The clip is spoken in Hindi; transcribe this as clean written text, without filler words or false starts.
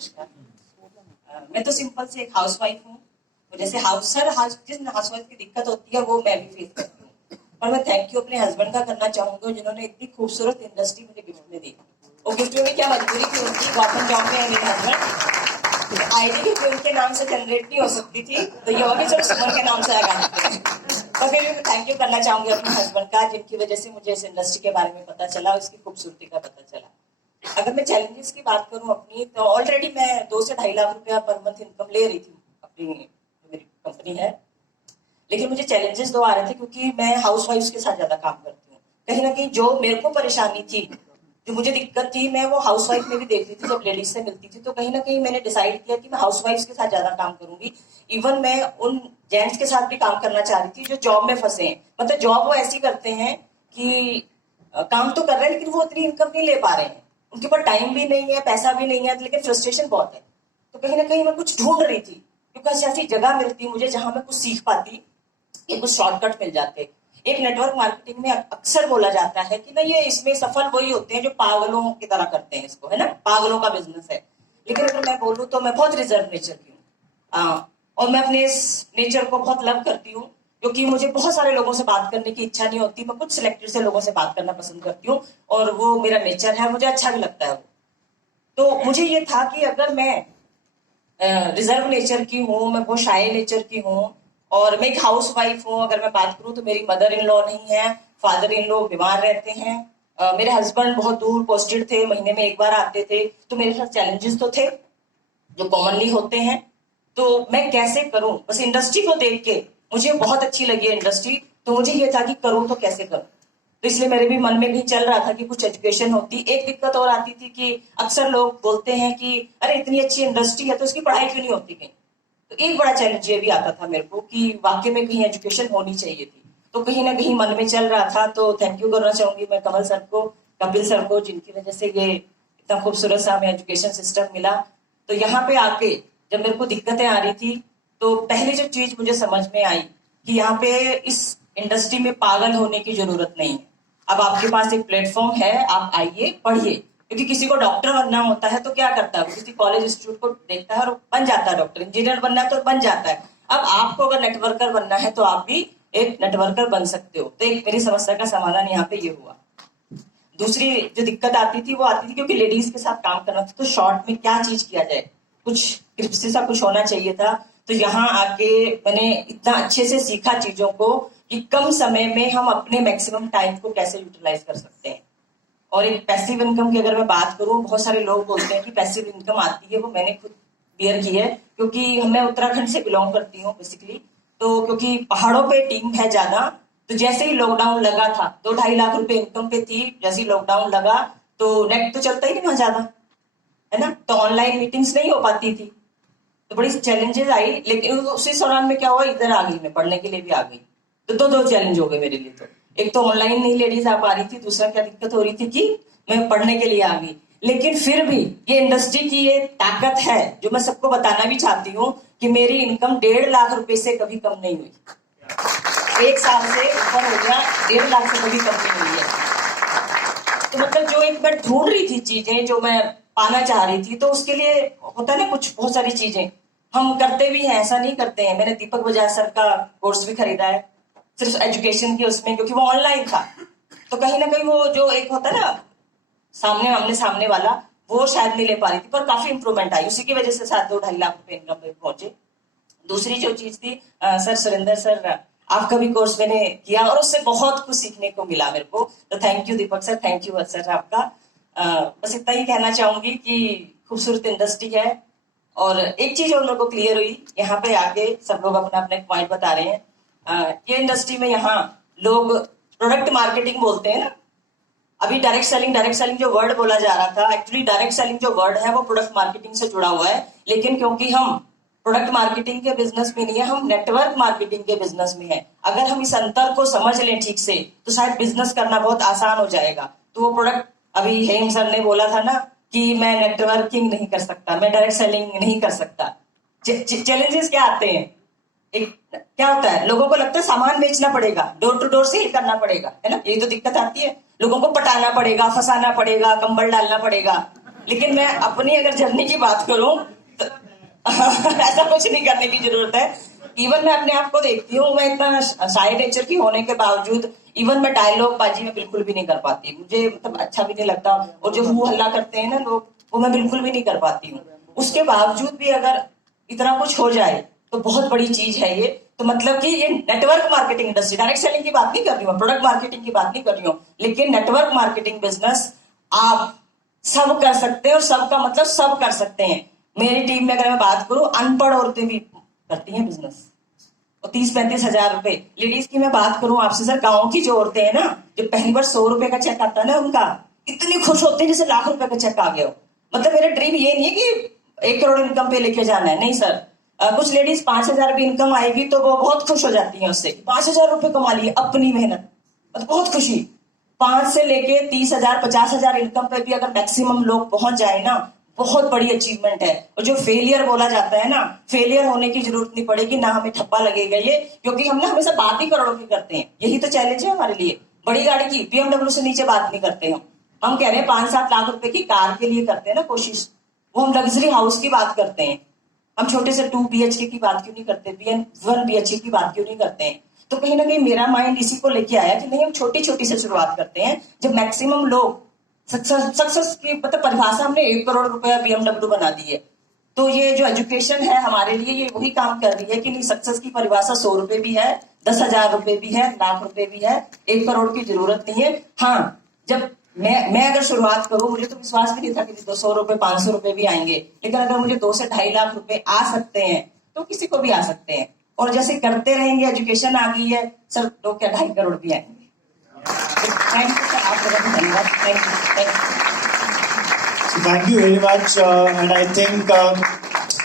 नमस्कार। मैं तो सिंपल से एक हाउसवाइफ हूँ। तो जैसे जिस हाउसवाइफ की दिक्कत होती है वो मैं भी फेस करती हूँ। पर मैं थैंक यू अपने हस्बैंड का करना चाहूंगा जिन्होंने इतनी खूबसूरत इंडस्ट्री मुझे गिफ्ट में दी। वो गिफ्ट में क्या मजबूरी थी उनकी, गवर्नमेंट जॉब में है मेरे हस्बैंड, आईडी भी उनके नाम से जनरेट नहीं हो सकती थी, तो ये होगी चलो सुमन के नाम से लगा देते हैं। तो फिर मैं थैंक यू करना चाहूंगी अपने हस्बैंड का, जिनकी वजह से मुझे इस इंडस्ट्री के बारे में पता चला, इसकी खूबसूरती का पता चला। अगर मैं चैलेंजेस की बात करूं अपनी, तो ऑलरेडी मैं 2 से 2.5 लाख रुपया पर मंथ इनकम ले रही थी अपनी, मेरी कंपनी है। लेकिन मुझे चैलेंजेस 2 आ रहे थे क्योंकि मैं हाउस वाइफ के साथ ज्यादा काम करती हूँ। कहीं ना कहीं जो मेरे को परेशानी थी, जो मुझे दिक्कत थी, मैं वो हाउस वाइफ में भी देखती थी जब लेडीज से मिलती थी। तो कहीं ना कहीं मैंने डिसाइड किया कि मैं हाउस वाइफ के साथ ज्यादा काम करूंगी। इवन मैं उन जेंट्स के साथ भी काम करना चाह रही थी जो जॉब में फंसे हैं। मतलब जॉब वो ऐसी करते हैं कि काम तो कर रहे हैं लेकिन वो उतनी इनकम नहीं ले पा रहे हैं, उनके पास टाइम भी नहीं है, पैसा भी नहीं है, लेकिन फ्रस्ट्रेशन बहुत है। तो कहीं ना कहीं मैं कुछ ढूंढ रही थी क्योंकि ऐसी जगह मिलती मुझे जहां मैं कुछ सीख पाती, ये कुछ शॉर्टकट मिल जाते। एक नेटवर्क मार्केटिंग में अक्सर बोला जाता है कि ना ये इसमें सफल वही होते हैं जो पागलों की तरह करते हैं इसको, है ना, पागलों का बिजनेस है। लेकिन अगर मैं बोलूँ तो मैं बहुत रिजर्व नेचर की हूँ, और मैं अपने इस नेचर को बहुत लव करती हूँ क्योंकि मुझे बहुत सारे लोगों से बात करने की इच्छा नहीं होती। मैं कुछ सिलेक्टेड से लोगों से बात करना पसंद करती हूँ और वो मेरा नेचर है, मुझे अच्छा भी लगता है वो। तो मुझे ये था कि अगर मैं रिजर्व नेचर की हूँ, मैं बहुत शाय नेचर की हूँ और मैं एक हाउस वाइफ हूँ। अगर मैं बात करूँ तो मेरी मदर इन लॉ नहीं है, फादर इन लॉ बीमार रहते हैं, मेरे हस्बैंड बहुत दूर पोस्टेड थे, महीने में 1 बार आते थे। तो मेरे साथ चैलेंजेस तो थे जो कॉमनली होते हैं। तो मैं कैसे करूं, बस इंडस्ट्री को देख के मुझे बहुत अच्छी लगी है इंडस्ट्री, तो मुझे ये था कि करूं तो कैसे करूं। तो इसलिए मेरे भी मन में भी चल रहा था कि कुछ एजुकेशन होती। एक दिक्कत और आती थी कि अक्सर लोग बोलते हैं कि अरे इतनी अच्छी इंडस्ट्री है तो उसकी पढ़ाई क्यों नहीं होती कहीं। तो एक बड़ा चैलेंज ये भी आता था मेरे को कि वाकई में कहीं एजुकेशन होनी चाहिए थी। तो कहीं ना कहीं मन में चल रहा था। तो थैंक यू करना चाहूंगी मैं कमल सर को, कपिल सर को, जिनकी वजह से ये इतना खूबसूरत सा हमें एजुकेशन सिस्टम मिला। तो यहाँ पे आके जब मेरे को दिक्कतें आ रही थी तो पहली जो चीज मुझे समझ में आई कि यहाँ पे इस इंडस्ट्री में पागल होने की जरूरत नहीं है। अब आपके पास एक प्लेटफॉर्म है, आप आइए पढ़िए। क्योंकि किसी को डॉक्टर बनना होता है तो क्या करता है, किसी कॉलेज इंस्टीट्यूट को देखता है और बन जाता है डॉक्टर। इंजीनियर बनना है तो बन जाता है। अब आपको अगर नेटवर्कर बनना है तो आप भी एक नेटवर्कर बन सकते हो। तो एक मेरी समस्या का समाधान यहाँ पे ये हुआ। दूसरी जो दिक्कत आती थी वो आती थी क्योंकि लेडीज के साथ काम करना था, तो शॉर्ट में क्या चीज किया जाए, कुछ क्रिप्सी सा कुछ होना चाहिए था। तो यहाँ आके मैंने इतना अच्छे से सीखा चीजों को कि कम समय में हम अपने मैक्सिमम टाइम को कैसे यूटिलाइज कर सकते हैं। और एक पैसिव इनकम की अगर मैं बात करूं, बहुत सारे लोग बोलते हैं कि पैसिव इनकम आती है, वो मैंने खुद बियर की है क्योंकि मैं उत्तराखंड से बिलोंग करती हूँ बेसिकली। तो क्योंकि पहाड़ों पे टीम है ज्यादा, तो जैसे ही लॉकडाउन लगा था 2-2.5 लाख रुपए इनकम पे थी, जैसे ही लॉकडाउन लगा तो नेट तो चलता ही नहीं वहां ज्यादा, है ना, तो ऑनलाइन मीटिंग्स नहीं हो पाती थी। तो बड़ी चैलेंजेस आई, लेकिन उसी दौरान में क्या हुआ, इधर आ गई, मैं पढ़ने के लिए भी आ गई। तो दो चैलेंज हो गए मेरे लिए। तो एक तो ऑनलाइन नहीं लेडीज आ पा रही थी, दूसरा क्या दिक्कत हो रही थी कि मैं पढ़ने के लिए आ गई। लेकिन फिर भी ये इंडस्ट्री की ये ताकत है जो मैं सबको बताना भी चाहती हूँ कि मेरी इनकम 1.5 लाख रुपए से कभी कम नहीं हुई। 1 साल से ऊपर हो गया, 1.5 लाख से कभी कम नहीं हुई है। तो मतलब जो एक मैं ढूंढ रही थी चीजें जो मैं पाना चाह रही थी, तो उसके लिए होता है ना कुछ बहुत सारी चीजें हम करते भी हैं, ऐसा नहीं करते हैं। मैंने दीपक बजाज सर का कोर्स भी खरीदा है सिर्फ एजुकेशन के उसमें, क्योंकि वो ऑनलाइन था। तो कहीं ना कहीं वो जो एक होता है ना आमने सामने वाला, वो शायद नहीं ले पा रही थी, पर काफी इंप्रूवमेंट आई। उसी की वजह से 2-2.5 लाख रुपए इनकम पे पहुंचे। दूसरी जो चीज थी, सर सुरेंद्र सर आपका भी कोर्स मैंने किया और उससे बहुत कुछ सीखने को मिला मेरे को। तो thank you Deepak sir, thank you sir आपका। बस इतना ही कहना चाहूंगी कि खूबसूरत इंडस्ट्री है। और एक चीज और लोगों को क्लियर हुई, यहाँ पे आके सब लोग अपना अपना पॉइंट बता रहे हैं। ये इंडस्ट्री में यहाँ लोग प्रोडक्ट मार्केटिंग बोलते हैं ना, अभी डायरेक्ट सेलिंग जो वर्ड बोला जा रहा था, एक्चुअली डायरेक्ट सेलिंग जो वर्ड है वो प्रोडक्ट मार्केटिंग से जुड़ा हुआ है। लेकिन क्योंकि हम प्रोडक्ट मार्केटिंग के बिजनेस में नहीं है, हम नेटवर्क मार्केटिंग के बिजनेस में है। अगर हम इस अंतर को समझ लें ठीक से तो शायद बिजनेस करना बहुत आसान हो जाएगा। तो वो प्रोडक्ट, अभी हेम सर ने बोला था ना कि मैं नेटवर्किंग नहीं कर सकता, मैं डायरेक्ट सेलिंग नहीं कर सकता। चैलेंजेस क्या आते हैं, एक क्या होता है, लोगों को लगता है सामान बेचना पड़ेगा, डोर टू डोर सेल करना पड़ेगा, है ना, यही तो दिक्कत आती है। लोगों को पटाना पड़ेगा, फंसाना पड़ेगा, कंबल डालना पड़ेगा, लेकिन मैं अपनी अगर जर्नी की बात करूं तो ऐसा कुछ नहीं करने की जरूरत है। इवन मैं अपने आप को देखती हूँ, मैं इतना शाय नेचर की होने के बावजूद इवन मैं डायलॉग बाजी में बिल्कुल भी नहीं कर पाती, मुझे मतलब अच्छा भी नहीं लगता। और जो हू हल्ला करते हैं ना लोग, वो मैं बिल्कुल भी नहीं कर पाती हूँ। उसके बावजूद भी अगर इतना कुछ हो जाए तो बहुत बड़ी चीज है ये। तो मतलब कि ये network marketing industry, direct selling की बात नहीं कर रही हूँ, प्रोडक्ट मार्केटिंग की बात नहीं कर रही हूँ, लेकिन नेटवर्क मार्केटिंग बिजनेस आप सब कर सकते हैं। और सबका मतलब सब कर सकते हैं। मेरी टीम में अगर मैं बात करूं, अनपढ़ औरतें भी करती हैं बिजनेस, और 30-35 हजार रुपए। लेडीज की मैं बात करूं आपसे सर, गांव की जो औरतें हैं ना, जो पहली बार 100 रुपए का चेक आता है ना, उनका इतनी खुश होते हैं जैसे लाख रुपए का चेक आ गया हो। मतलब मेरा ड्रीम ये नहीं है कि 1 करोड़ इनकम पे लेके जाना है, नहीं सर। कुछ लेडीज 5,000 भी इनकम आएगी तो वो बहुत खुश हो जाती हैं उससे, 5,000 रुपए कमा लिए अपनी मेहनत, मतलब बहुत खुशी। 5 से लेके 30,000 50,000 इनकम पे भी अगर मैक्सिमम लोग पहुंच जाए ना, बहुत बड़ी अचीवमेंट है। और जो फेलियर बोला जाता है ना, फेलियर होने की जरूरत नहीं पड़ेगी, ना हमें ठप्पा लगेगा ये, क्योंकि हम ना हमेशा बात ही करोड़ों की करते हैं। यही तो चैलेंज है हमारे लिए। बड़ी गाड़ी की BMW से नीचे बात नहीं करते हम कह रहे हैं 5-7 लाख रुपए की कार के लिए करते हैं ना कोशिश, वो हम लग्जरी हाउस की बात करते हैं। हम छोटे से 2 BHK की बात क्यों नहीं करते, 1 BHK की बात क्यों नहीं करते हैं? तो कहीं ना कहीं मेरा माइंड इसी को लेके आया कि नहीं, हम छोटी छोटी से शुरुआत करते हैं। जब मैक्सिमम लोग सक्सेस की मतलब परिभाषा हमने 1 करोड़ रुपया BMW बना दी है, तो ये जो एजुकेशन है हमारे लिए ये वही काम कर रही है कि नहीं, सक्सेस की परिभाषा 100 रुपए भी है, 10,000 रुपए भी है, लाख रुपए भी है, 1 करोड़ की जरूरत नहीं है। हाँ, जब मैं अगर शुरुआत करूं, मुझे तो विश्वास भी नहीं था कि 200 रुपए 500 रुपए भी आएंगे, लेकिन अगर मुझे 2 से 2.5 लाख रुपए आ सकते हैं तो किसी को भी आ सकते हैं। और जैसे करते रहेंगे, एजुकेशन आ गई है सर, तो क्या 2.5 करोड़ भी आएंगे। थैंक यू सर, आप लोगों को धन्यवाद। Thank you. Thank you very much, and I think